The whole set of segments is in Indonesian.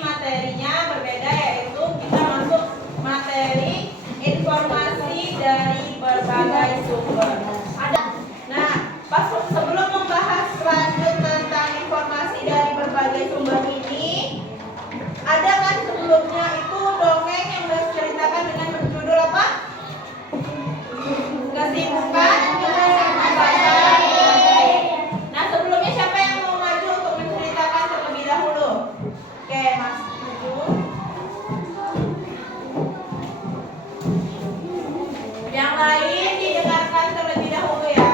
materinya berbeda, yaitu kita masuk materi informasi dari berbagai sumber. Nah, sebelum membahas lanjut tentang informasi dari berbagai sumber ini, ada kan sebelumnya itu dongeng yang diceritakan dengan berjudul apa? Kesibukan membaca. Nah, sebelumnya siapa yang mau maju untuk menceritakan terlebih dahulu? Oke, Mas maju. Yang lain didengarkan terlebih dahulu ya.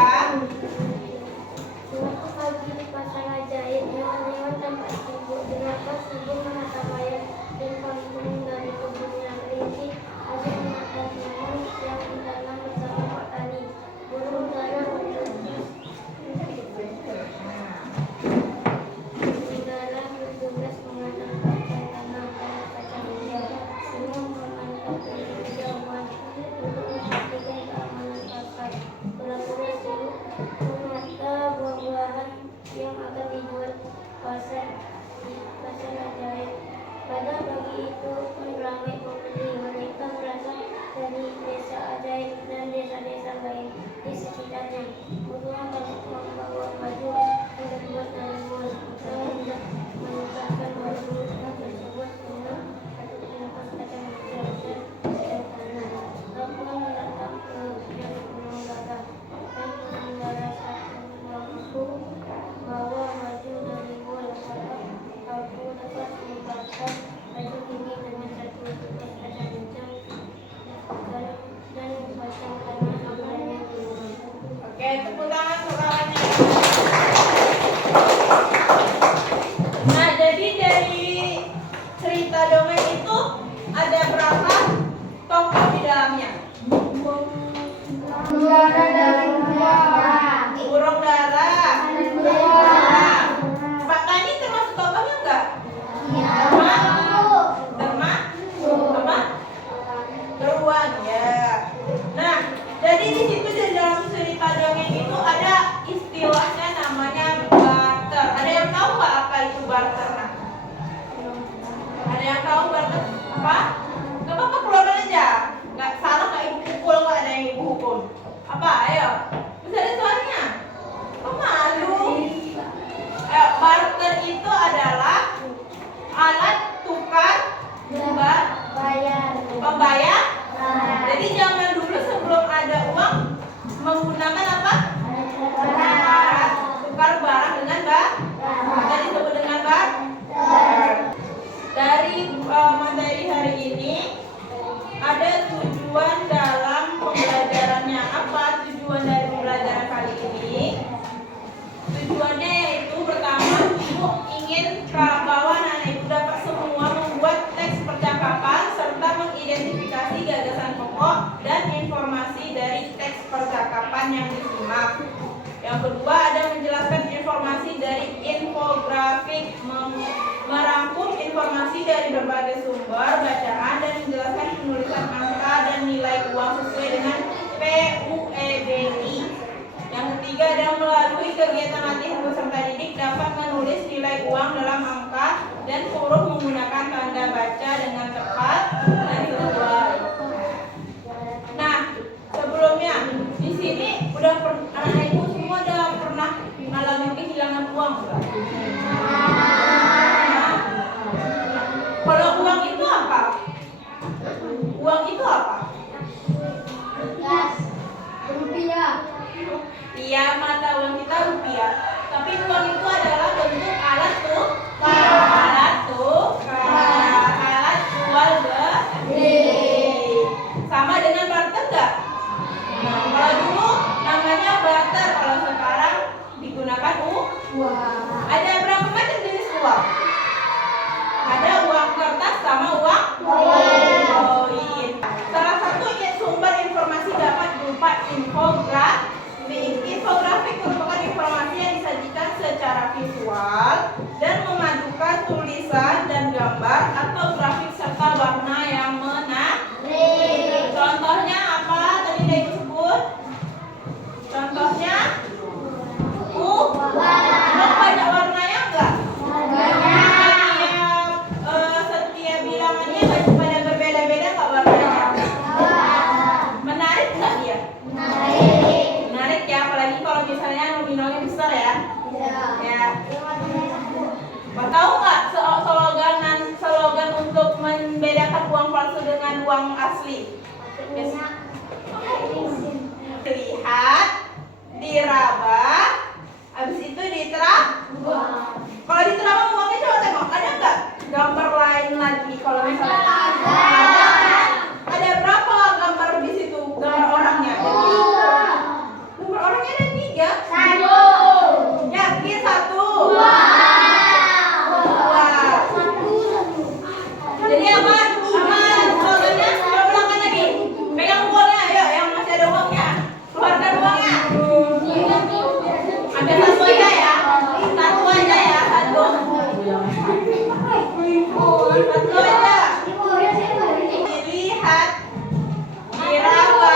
Suatu pagi di pasar ajaib, hewan-hewan tampak sibuk. Jerapah sibuk menatap layar dan kangkung dari kebunnya. Kelinci asyik menatap nyamuk yang di tanam bersama Pak Tani. Burung dara bertugas menanam kacang tanah dan kacang hijau. Semua memantau kejauhan untuk memastikan keamanan pasar. Pura-pura sibuk menata buah-buahan yang akan dijual pasar ajaib. Pada pagi itu pun ramai pembeli. Mereka berasal dari desa ajaib dan desa-desa lain di sekitarnya. Burung membawa baju yang terbuat dari wool. Mereka hendak menukarkan baju tersebut dengan satu bungkus kacang hijau dan kacang tanah. Aku datang ke burung dara dan burung dara satu aku bawa baju dari wool. Aku dapat menukarkan baju ini dengan satu bungkus kacang hijau dan kacang tanah yang lainnya. Oke, tepuk tangan untuk kawannya. Nah, jadi dari cerita dongeng itu ada berapa tokoh di dalamnya? Burung dara. Pak Tani termasuk tokohnya enggak? Beruang ya. Nah, jadi di situ di dalam cerita dongeng itu ada istilahnya namanya barter. Ada yang tahu nggak apa itu barter? Nah, ada yang tahu barter apa? Nggak apa-apa, keluarin aja. Nggak salah, nggak ibu pukul, nggak ada yang ibu hukum. Apa? Ayo, bisa ada suaranya? Oh, malu. Ayo, barter itu adalah alat tukar pembayar. Jadi zaman dulu sebelum ada uang menggunakan apa? Alat tukar barang dengan tadi disebut dengan barter. Dari materi hari ini ada tujuan dalam pembelajarannya. Apa tujuan dari pembelajaran kali ini? Tujuannya yaitu pertama, Ibu ingin bahwa anak Ibu dapat semua membuat teks percakapan serta mengidentifikasi gagasan pokok dan informasi dari teks percakapan yang disimak. Yang kedua, ada menjelaskan informasi dari infografik, merangkum informasi dari berbagai sumber bacaan dan menjelaskan penulisan angka dan nilai uang sesuai dengan PUEBI. Yang ketiga, ada melalui kegiatan latihan peserta didik dapat menulis nilai uang dalam angka dan huruf menggunakan tanda baca dengan tepat dan sesuai. Nah, sebelumnya di sini anak ibu semua udah pernah mengalami kehilangan uang enggak? Nah, kalau uang itu apa? Uang itu apa? Rupiah. Iya, mata uang kita rupiah. Tapi uang itu adalah bentuk alat alat jual beli. Sama dengan barter enggak? Nah, kalau dulu namanya barter, kalau sekarang digunakan uang. Ada berapa macam jenis uang? Ada uang kertas sama uang koin. Salah satu sumber informasi dapat berupa infografik merupakan informasi yang disajikan secara visual dan memadukan tulisan dan gambar atau grafik serta warna yang menarik. Contohnya apa? Tadi udah Ibu sebut. Contohnya banyak warnanya enggak? Banyak. ya? Ya. Tahu nggak slogan untuk membedakan uang palsu dengan uang asli? Dilihat, diraba, habis itu diterabang. Kalau diterabang uangnya coba tengok, ada nggak gambar lain lagi? Kalau misalnya ada berapa gambar di situ? Gambar orangnya? Gambar orangnya ada 3. Yakin 1? Jadi aman slogannya? Coba ulangkan lagi. Pegang uangnya, ayo yang masih ada uangnya. Keluarkan uangnya. Ambil satu aja ya. Satu aja ya, satu. Satu aja. Dilihat, diraba,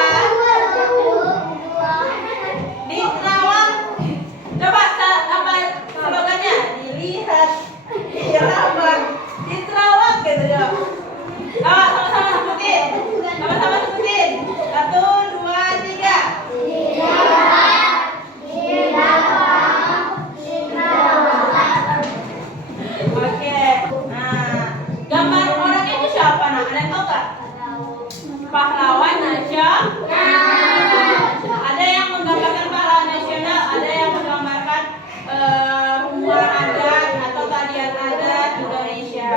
diterawang. Coba apa slogannya? Dilihat, diraba, diterawang gitu ya. Sama-sama sebutin. Sama-sama sebutin. 1, 2, 3. Oke. Nah, gambar orangnya itu siapa? Nah, ada yang tahu nggak? Pahlawan nasional. Ada yang menggambarkan pahlawan nasional, ada yang menggambarkan rumah adat atau tarian adat Indonesia.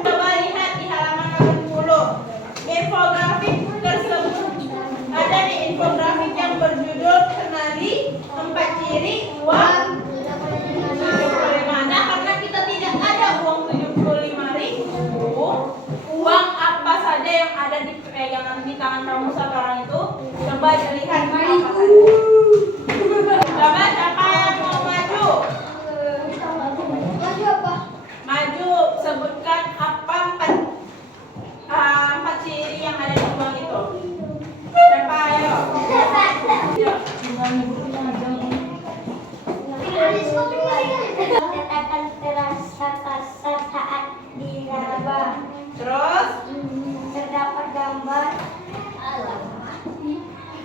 Coba lihat di halaman 80. Infografik tersebut ada di infografik yang berjudul Kenali 4 Ciri Uang 75. Nah, karena kita tidak ada uang 75.000, uang apa saja yang ada di pegangan di tangan kamu sekarang itu, coba dilihat apa saja. Coba siapa yang mau maju? Maju, sebutkan apa 4 ciri yang ada di uang itu. Siapa, ayo? Akan terasa kasar saat diraba. Terus Terdapat gambar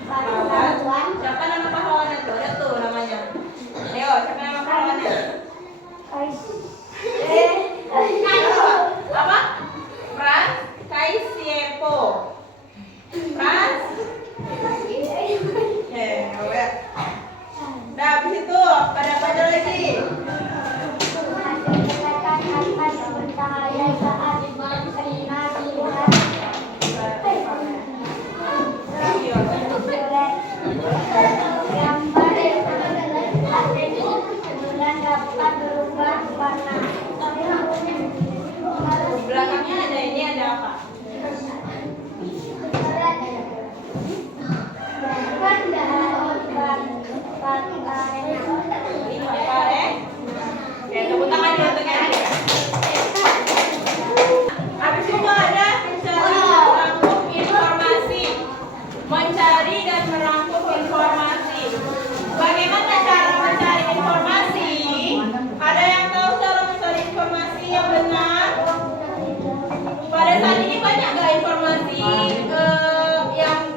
pahlawan. Siapa nama pahlawannya tuh? Ada tuh namanya. Ayo, siapa nama pahlawannya? Apa? Frans Kaisiepo. Frans. Oke. Nah, habis itu pada apa lagi? Dikatakan akan berbahaya saat kena lihat gambar bulan dapat berubah warna. Di belakangnya ada ini, ada apa? Oke, tepuk tangan dulu untuknya. Habis itu ada mencari dan merangkum informasi. Mencari dan merangkum informasi. Bagaimana cara mencari informasi? Ada yang tahu cara mencari informasi yang benar? Pada saat ini banyak nggak informasi yang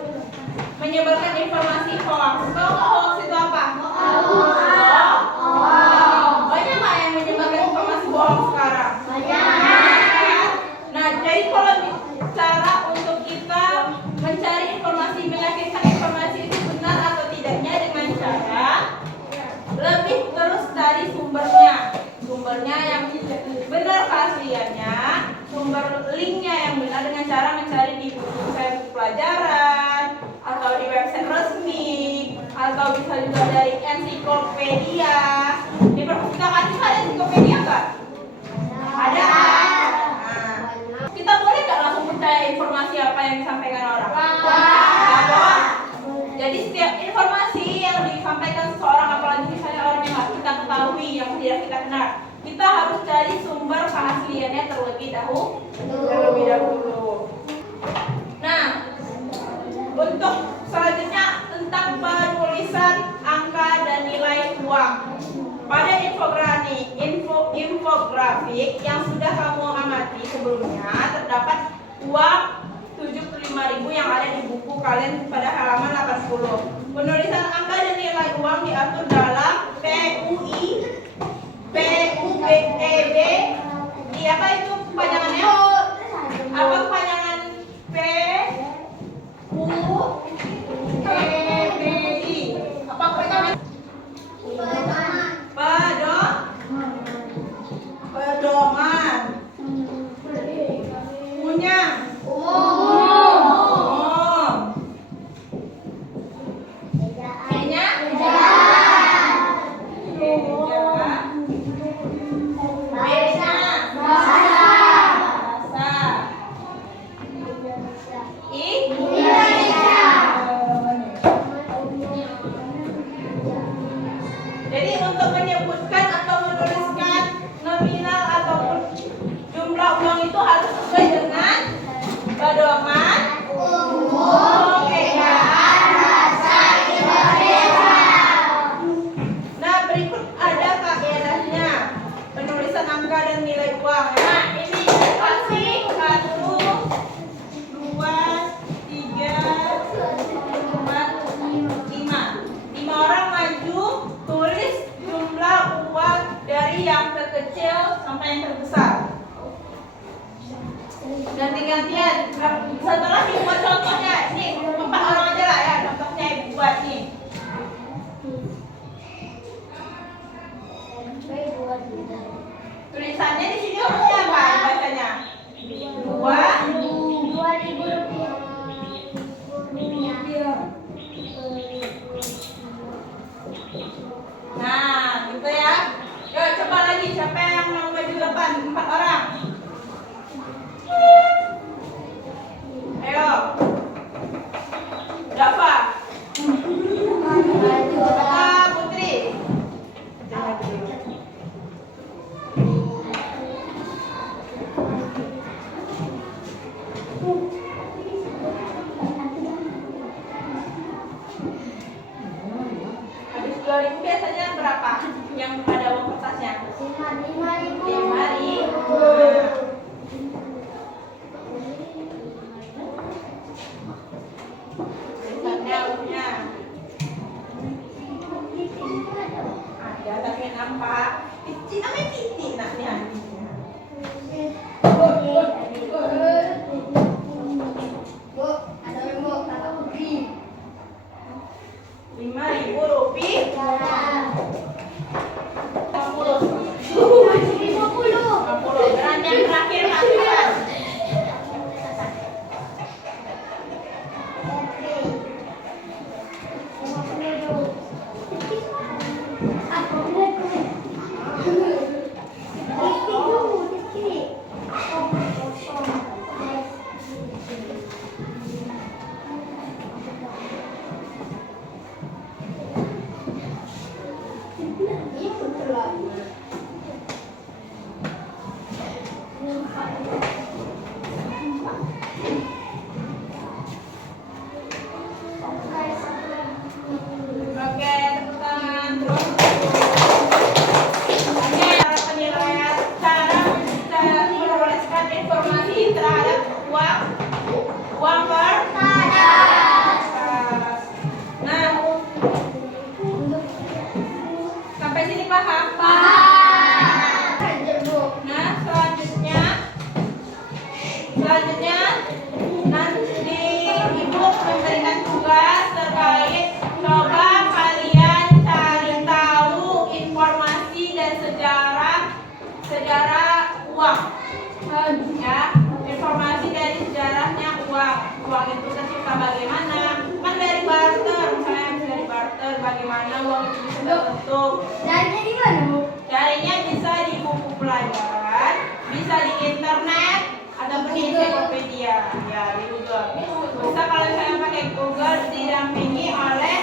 menyebarkan informasi hoax? Tahu nggak hoax itu apa? Banyak nggak yang menyebarkan informasi bohong sekarang? Nah, jadi kalau cara untuk kita mencari informasi, meyakinkan informasi itu benar atau tidaknya dengan cara lebih terus dari sumbernya. Sumbernya yang benar keasliannya, sumber linknya yang benar dengan cara mencari di buku pelajaran atau di website resmi atau bisa juga dari ensiklopedia. Di perpustakaan kita ada ensiklopedia nggak? Ada. Nah, kita boleh nggak langsung percaya informasi apa yang disampaikan orang? Nggak. Jadi setiap informasi yang disampaikan seseorang, apalagi misalnya orang yang nggak kita ketahui, yang tidak kita kenal, kita harus cari sumber keasliannya terlebih dahulu. Nah, untuk selanjutnya tentang penulisan angka dan nilai uang. Pada infografik yang sudah kamu amati sebelumnya terdapat uang 75.000 yang ada di buku kalian pada halaman 80. Penulisan angka dan nilai uang diatur dalam PUI, PUBEB. Apa itu kepanjangannya? Apa kepanjangan PUBEI? Apa kepanjangan? Pedoman. Punya. Jadi untuk menyebutkan atau menuliskan nominal ataupun jumlah uang itu harus sesuai dengan pedoman umum ejaan bahasa Indonesia. Nah, berikut ada kaedahnya penulisan angka dan nilai uang. Nah, ini kasih 1, 2, 3, 4, 5. 5 orang maju. Tulis jumlah uang dari yang terkecil sampai yang terbesar. Ganti-gantian. Setelah dibuat contohnya, nih 4 orang aja lah ya, contohnya ibu buat nih. Tulisannya di sini hurufnya apa bacanya? 2.000 rupiah. Nah, gitu ya. Yuk coba lagi, siapa yang mau maju depan? 4 orang. Ayo. Dafa. Putri. Habis 2.000 biasanya berapa? Yang ada uang kertasnya? 5.000. 5.000. Tulisannya hurufnya ada tapi nampak kecil, namanya titik nak nih. Bu, ada Bu, kata Putri. 5.000 rupiah. 50. 50. Beran yang terakhir ratusan. Oke, tepuk tangan. Terus. Oke, cara penilaian, cara menuliskan informasi terhadap uang kertas. Nah, sampai sini paham? Nah, selanjutnya nanti ibu memberikan tugas terkait coba kalian cari tahu informasi dan sejarah uang. Ya, informasi dari sejarahnya uang itu tercipta bagaimana, kan dari barter, misalnya dari barter bagaimana uang itu bisa terbentuk. Carinya di mana, Bu? Carinya bisa di buku pelajaran, bisa di internet ataupun di ensiklopedia, ya di Google. Bisa kalau saya pakai Google didampingi oleh